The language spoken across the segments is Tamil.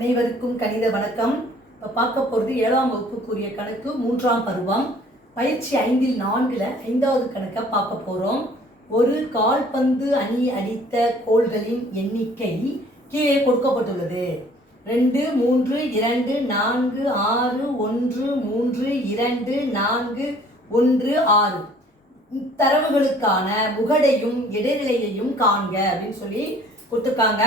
அனைவருக்கும் கணித வணக்கம். இப்போ பார்க்க போகிறது ஏழாம் வகுப்புக்குரிய கணக்கு மூன்றாம் பருவம். பயிற்சி ஐந்தில் நான்கில் ஐந்தாவது கணக்கை பார்க்க போகிறோம் ஒரு கால்பந்து அணி அடித்த கோள்களின் எண்ணிக்கை கீழே கொடுக்கப்பட்டுள்ளது. ரெண்டு மூன்று இரண்டு நான்கு ஆறு ஒன்று மூன்று இரண்டு நான்கு ஒன்று ஆறு. தரவுகளுக்கான முகடையும் இடைநிலையையும் காண்க அப்படின்னு சொல்லி கொடுத்துருக்காங்க.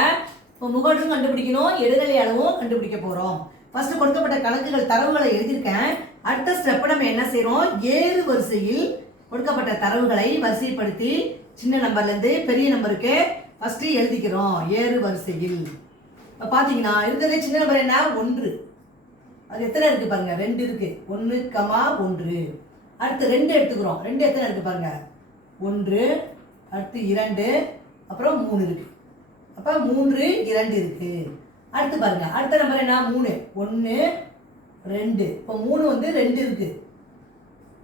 இப்போ முகடும் கண்டுபிடிக்கணும் இடைநிலை அளவும் கண்டுபிடிக்க போகிறோம் ஃபர்ஸ்ட் கொடுக்கப்பட்ட கணக்குகள் தரவுகளை எழுதியிருக்கேன். அடுத்த ஸ்டெப்பை நம்ம என்ன செய்கிறோம் ஏறு வரிசையில் கொடுக்கப்பட்ட தரவுகளை வரிசைப்படுத்தி சின்ன நம்பர்லேருந்து பெரிய நம்பருக்கு ஃபஸ்ட்டு எழுதிக்கிறோம். ஏறு வரிசையில். இப்போ பார்த்தீங்கன்னா இருக்கிறதுலே சின்ன நம்பர் என்ன? ஒன்று. அது எத்தனை இருக்குது பாருங்க? ரெண்டு இருக்குது ஒன்று கமா ஒன்று. அடுத்து ரெண்டு எடுத்துக்கிறோம். ரெண்டு எத்தனை இருக்குது பாருங்க? ஒன்று அடுத்து இரண்டு அப்புறம் மூணு இருக்குது அப்போ மூன்று இரண்டு இருக்கு. அடுத்து பாருங்க அடுத்த நம்பர் என்ன? மூணு. ஒன்று ரெண்டு. இப்போ மூணு வந்து ரெண்டு இருக்கு.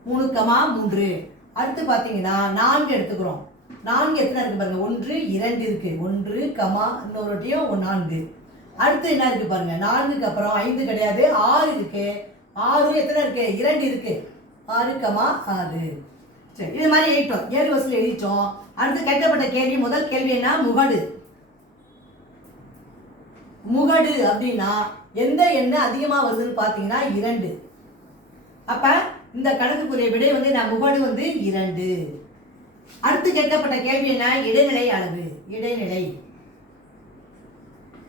மூணு கமா மூன்று. அடுத்து பார்த்தீங்கன்னா நான்கு எடுத்துக்கிறோம். நான்கு எத்தனை இருக்கு பாருங்க? ஒன்று இரண்டு இருக்கு. ஒன்று கமா இன்னொரு வாட்டியும் ஒரு நான்கு. அடுத்து என்ன இருக்கு பாருங்க? நான்குக்கு அப்புறம் ஐந்து கிடையாது. ஆறு இருக்கு. ஆறு எத்தனை இருக்கு? இரண்டு இருக்கு. ஆறு கமா ஆறு. சரி இது மாதிரி எழுதிட்டோம். ஏறு வசூல் எழுதிட்டோம். அடுத்து கேட்கப்பட்ட கேள்வி முதல் கேள்வி என்ன? முகடு. முகடு அப்படின்னா எந்த எண்ணெய் அதிகமாக வருதுன்னு பார்த்தீங்கன்னா இரண்டு. அப்போ இந்த கணக்குக்குரிய விடை வந்து நான் முகடு வந்து இரண்டு. அடுத்து கேட்கப்பட்ட கேள்வி என்ன? இடைநிலை அளவு. இடைநிலை.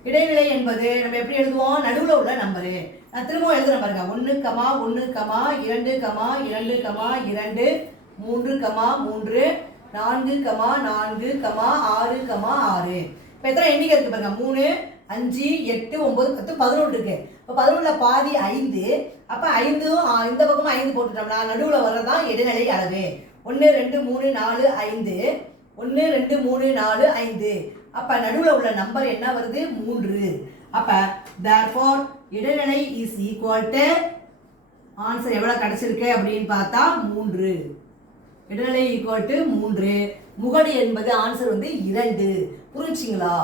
இடைநிலை என்பது நம்ம எப்படி எழுதுவோம்? நடுவில் உள்ள நம்பரு நான் திரும்பவும் எழுதுறேன் பாருங்க. ஒன்று கமா ஒன்று கமா இரண்டு கமா இரண்டு கமா இரண்டு மூன்று கமா மூன்று நான்கு கமா நான்கு கமா ஆறு கமா ஆறு. இப்போ எத்தனை எண்ணிக்கை இருக்கு பாருங்க? மூணு அஞ்சு எட்டு ஒம்பது பத்து பதினொன்று இருக்கு. இப்போ பதினொன்றில் பாதி ஐந்து. அப்போ ஐந்தும் இந்த பக்கமும் ஐந்து போட்டுட்டோம்னா நடுவில் வர்றதான் இடைநிலை அளவு. ஒன்று ரெண்டு மூணு நாலு ஐந்து. ஒன்று ரெண்டு மூணு நாலு ஐந்து. அப்போ நடுவில் உள்ள நம்பர் என்ன வருது? மூன்று. அப்போ therefore இடைநிலை இஸ் ஈக்குவல் டு ஆன்சர் எவ்வளோ கிடச்சிருக்கு அப்படின்னு பார்த்தா மூன்று. இடைநிலை ஈக்குவல் டு மூன்று. முகடு என்பது ஆன்சர் வந்து இரண்டு. புரிஞ்சிங்களா